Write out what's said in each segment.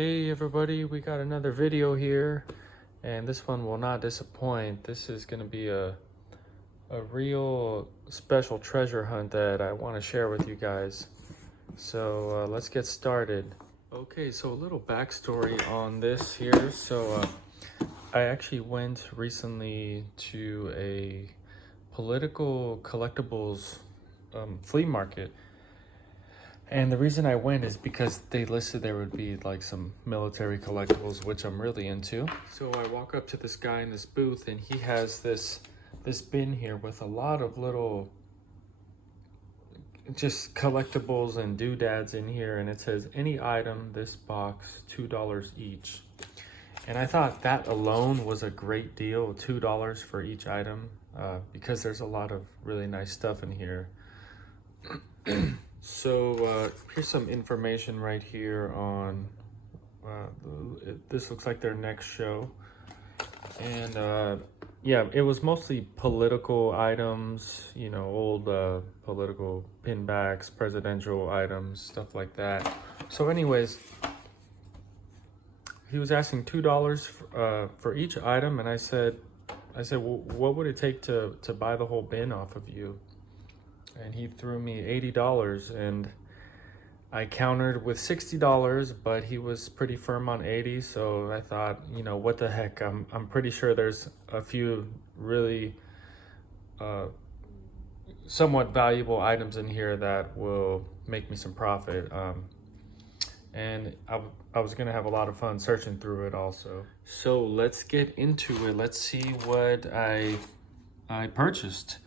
Hey everybody, we got another video here, and this one will not disappoint. This is going to be a real special treasure hunt that I want to share with you guys. So let's get started. Okay, so a little backstory on this here. I actually went recently to a political collectibles flea market. And the reason I went is because they listed there would be like some military collectibles, which I'm really into. So I walk up to this guy in this booth, and he has this bin here with a lot of little just collectibles and doodads in here, and it says any item this box $2 each. And I thought that alone was a great deal, $2 for each item, because there's a lot of really nice stuff in here. So here's some information right here on this looks like their next show, and yeah, it was mostly political items, you know, old political pinbacks, presidential items, stuff like that. So anyways, he was asking $2 for each item, and I said, well, what would it take to buy the whole bin off of you? And he threw me $80, and I countered with $60, but he was pretty firm on 80. So I thought, you know, what the heck? I'm pretty sure there's a few really somewhat valuable items in here that will make me some profit. And I was gonna have a lot of fun searching through it also. So let's get into it. Let's see what I purchased.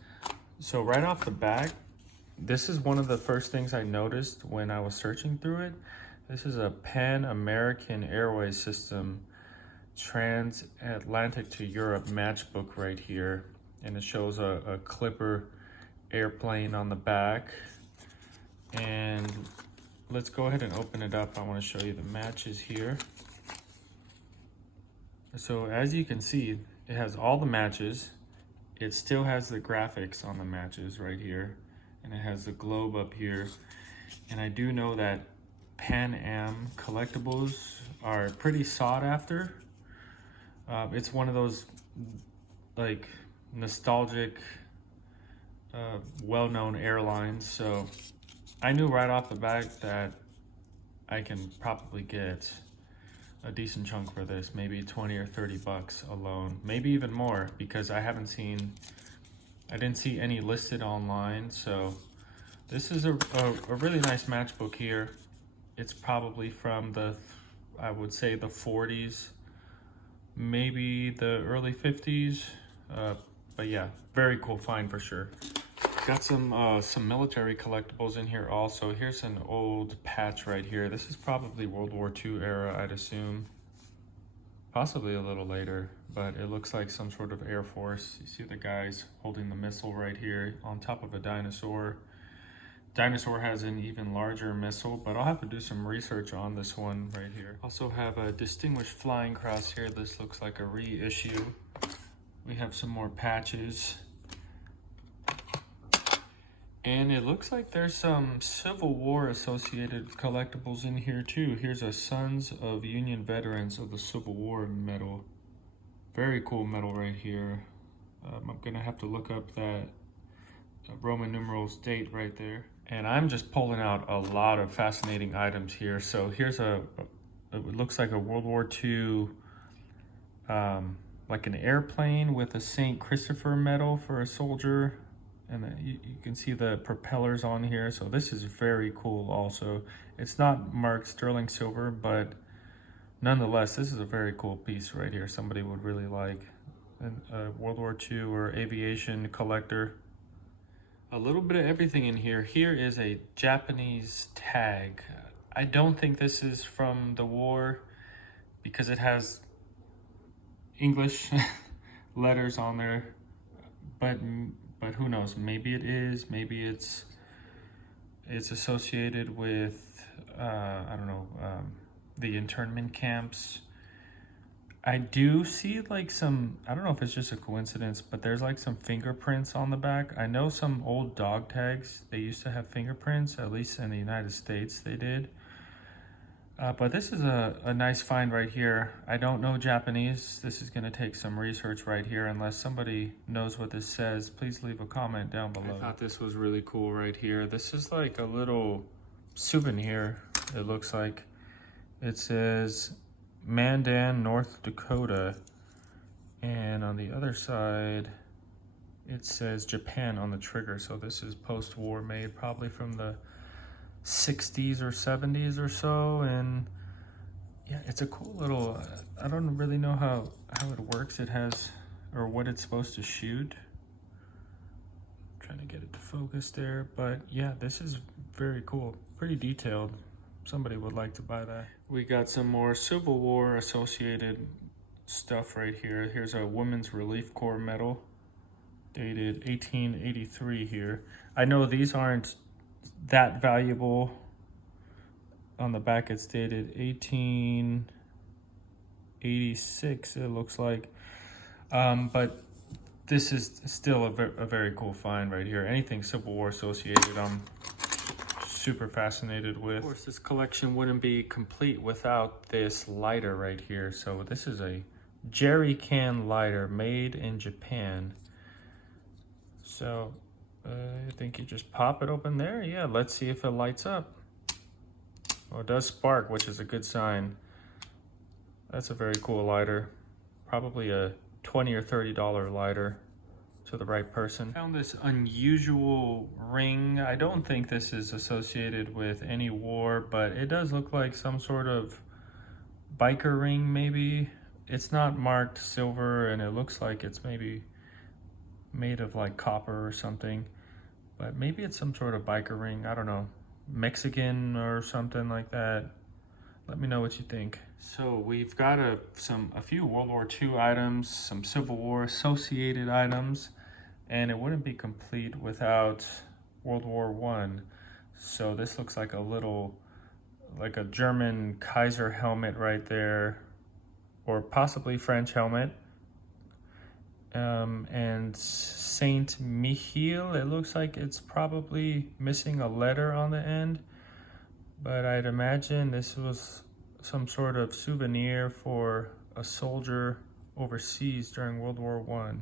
So right off the bat, this is one of the first things I noticed when I was searching through it. This is a Pan-American Airways system, transatlantic to Europe matchbook right here. And it shows a Clipper airplane on the back. And let's go ahead and open it up. I want to show you the matches here. So as you can see, it has all the matches. It still has the graphics on the matches right here, and it has the globe up here. And I do know that Pan Am collectibles are pretty sought after. It's one of those like nostalgic, well-known airlines. So I knew right off the bat that I can probably get a decent chunk for this, maybe 20 or 30 bucks alone, maybe even more, because I didn't see any listed online. So this is a really nice matchbook here. It's probably from I would say the 40s, maybe the early 50s, but yeah, very cool find for sure. Got some military collectibles in here also. Here's an old patch right here. This is probably World War II era, I'd assume. Possibly a little later, but it looks like some sort of Air Force. You see the guys holding the missile right here on top of a dinosaur. Dinosaur has an even larger missile, but I'll have to do some research on this one right here. Also have a Distinguished Flying Cross here. This looks like a reissue. We have some more patches. And it looks like there's some Civil War associated collectibles in here too. Here's a Sons of Union Veterans of the Civil War medal. Very cool medal right here. I'm gonna have to look up that Roman numerals date right there. And I'm just pulling out a lot of fascinating items here. So here's it looks like a World War II, like an airplane with a St. Christopher medal for a soldier. And then you can see the propellers on here. So this is very cool also. It's not marked sterling silver, but nonetheless, this is a very cool piece right here. Somebody would really like. A World War II or aviation collector. A little bit of everything in here. Here is a Japanese tag. I don't think this is from the war because it has English letters on there, but who knows? Maybe it is. Maybe it's associated with I don't know, the internment camps. I do see like some, I don't know if it's just a coincidence, but there's like some fingerprints on the back. I know some old dog tags, they used to have fingerprints, at least in the United States they did. But this is a nice find right here. I don't know Japanese. This is going to take some research right here. Unless somebody knows what this says, please leave a comment down below. I thought this was really cool right here. This is like a little souvenir, it looks like. It says Mandan, North Dakota. And on the other side, it says Japan on the trigger. So this is post-war made, probably from the 60s or 70s or so. And yeah, it's a cool little, I don't really know how it works. It has, or what it's supposed to shoot. I'm trying to get it to focus there, but yeah, this is very cool, pretty detailed. Somebody would like to buy that. We got some more Civil War associated stuff right here. Here's a Women's Relief Corps medal dated 1883 here. I know these aren't that valuable. On the back it's dated 1886, it looks like. But this is still a very cool find right here. Anything Civil War associated, I'm super fascinated with. Of course, this collection wouldn't be complete without this lighter right here. So this is a jerry can lighter made in Japan. So I think you just pop it open there. Yeah, let's see if it lights up. Well, it does spark, which is a good sign. That's a very cool lighter. Probably a $20 or $30 lighter to the right person. Found this unusual ring. I don't think this is associated with any war, but it does look like some sort of biker ring maybe. It's not marked silver, and it looks like it's maybe made of like copper or something, but maybe it's some sort of biker ring. I don't know, Mexican or something like that. Let me know what you think. So we've got a few World War II items, some Civil War associated items, and it wouldn't be complete without World War I. So this looks like a little, like a German Kaiser helmet right there, or possibly French helmet. And Saint Michiel, it looks like it's probably missing a letter on the end, but I'd imagine this was some sort of souvenir for a soldier overseas during World War I.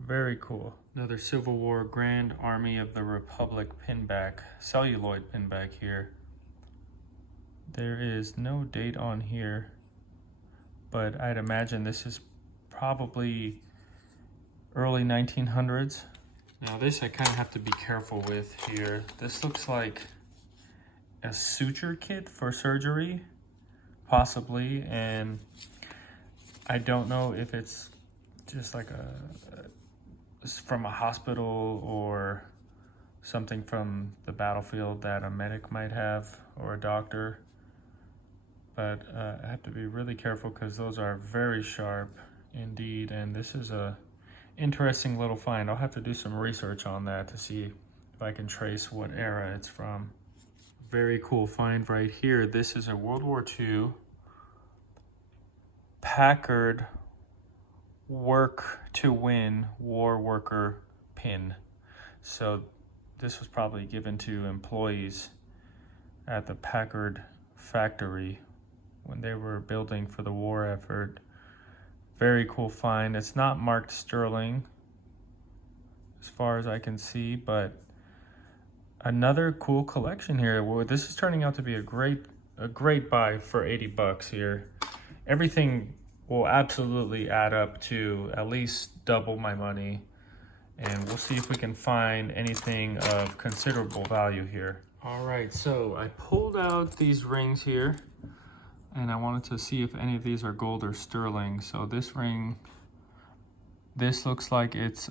Very cool. Another Civil War Grand Army of the Republic pinback, celluloid pinback here. There is no date on here, but I'd imagine this is probably early 1900s. Now this I kind of have to be careful with here. This looks like a suture kit for surgery, possibly, and I don't know if it's just like from a hospital or something from the battlefield that a medic might have, or a doctor. But I have to be really careful because those are very sharp indeed, and this is a interesting little find. I'll have to do some research on that to see if I can trace what era it's from. Very cool find right here. This is a World War II Packard Work to Win War Worker pin. So this was probably given to employees at the Packard factory when they were building for the war effort. Very cool find. It's not marked sterling as far as I can see, but another cool collection here. Well, this is turning out to be a great buy for 80 bucks here. Everything will absolutely add up to at least double my money, and we'll see if we can find anything of considerable value here. All right, so I pulled out these rings here, and I wanted to see if any of these are gold or sterling. So this ring, this looks like it's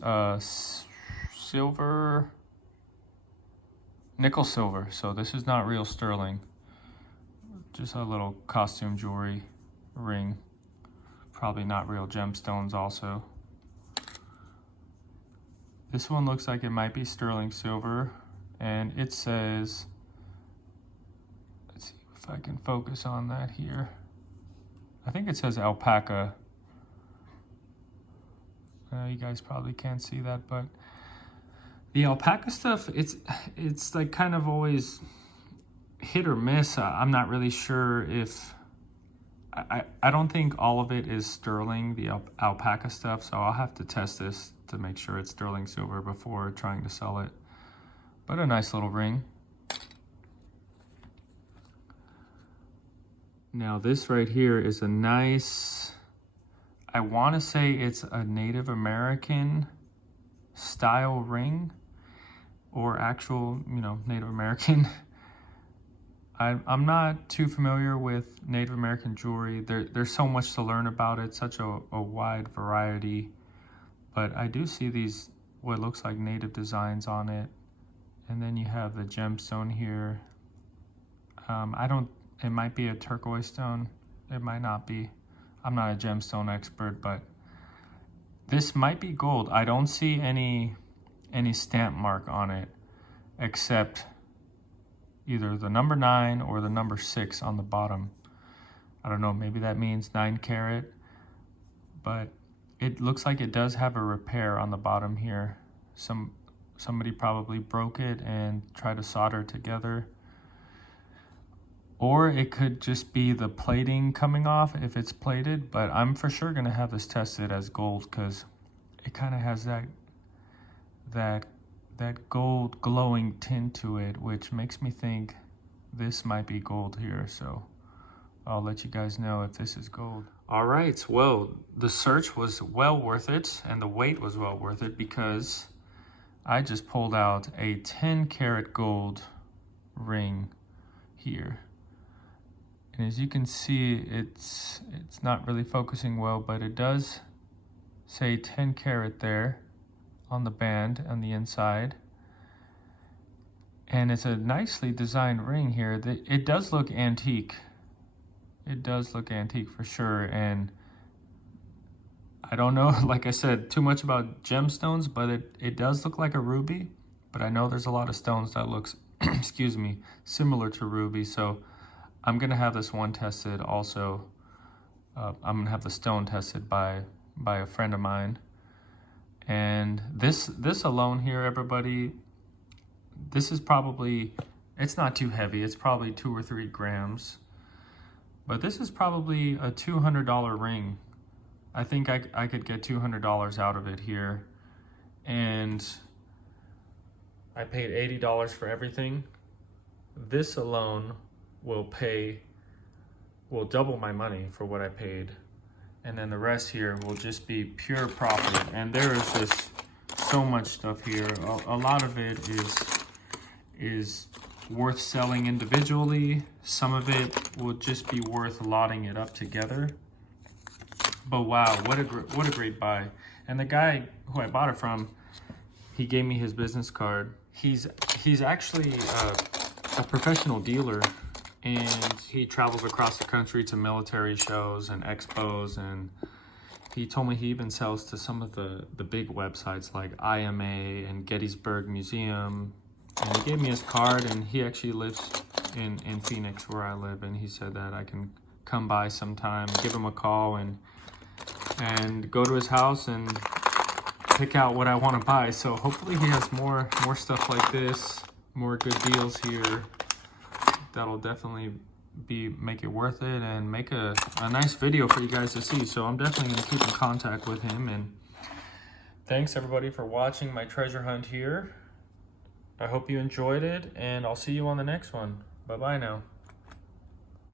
silver, nickel silver. So this is not real sterling, just a little costume jewelry ring. Probably not real gemstones also. This one looks like it might be sterling silver, and it says, let's see if I can focus on that here. I think it says alpaca. You guys probably can't see that, but the alpaca stuff, it's like kind of always hit or miss. I'm not really sure if, I don't think all of it is sterling, the alpaca stuff, so I'll have to test this to make sure it's sterling silver before trying to sell it. But a nice little ring. Now this right here is a nice, I want to say it's a Native American style ring, or actual, you know, Native American. I'm not too familiar with Native American jewelry. There's so much to learn about it, such a wide variety. But I do see these, what looks like native designs on it. And then you have the gemstone here. It might be a turquoise stone. It might not be. I'm not a gemstone expert, but this might be gold. I don't see any stamp mark on it, except either the number 9 or the number 6 on the bottom. I don't know, maybe that means 9 carat, but it looks like it does have a repair on the bottom here. Somebody probably broke it and tried to solder it together. Or it could just be the plating coming off if it's plated, but I'm for sure gonna have this tested as gold because it kind of has that gold glowing tint to it, which makes me think this might be gold here. So I'll let you guys know if this is gold. All right, well, the search was well worth it and the wait was well worth it because I just pulled out a 10 karat gold ring here. And as you can see, it's not really focusing well, but it does say 10 karat there on the band on the inside. And it's a nicely designed ring here. It does look antique. It does look antique for sure. And I don't know, like I said, too much about gemstones, but it does look like a ruby. But I know there's a lot of stones that looks, excuse me, similar to ruby. So I'm gonna have this one tested also. I'm gonna have the stone tested by a friend of mine. And this alone here, everybody, this is probably, it's not too heavy. It's probably 2 or 3 grams. But this is probably a $200 ring. I think I could get $200 out of it here. And I paid $80 for everything. This alone will double my money for what I paid. And then the rest here will just be pure profit. And there is just so much stuff here. A lot of it is worth selling individually. Some of it will just be worth lotting it up together. But wow, what a great buy. And the guy who I bought it from, he gave me his business card. He's actually a professional dealer. And he travels across the country to military shows and expos, and he told me he even sells to some of the big websites like IMA and Gettysburg Museum. And he gave me his card, and he actually lives in Phoenix where I live, and he said that I can come by sometime, give him a call, and go to his house and pick out what I want to buy. So hopefully he has more stuff like this, more good deals here. That'll definitely make it worth it and make a nice video for you guys to see. So I'm definitely going to keep in contact with him. And thanks everybody for watching my treasure hunt here. I hope you enjoyed it, and I'll see you on the next one. Bye bye now.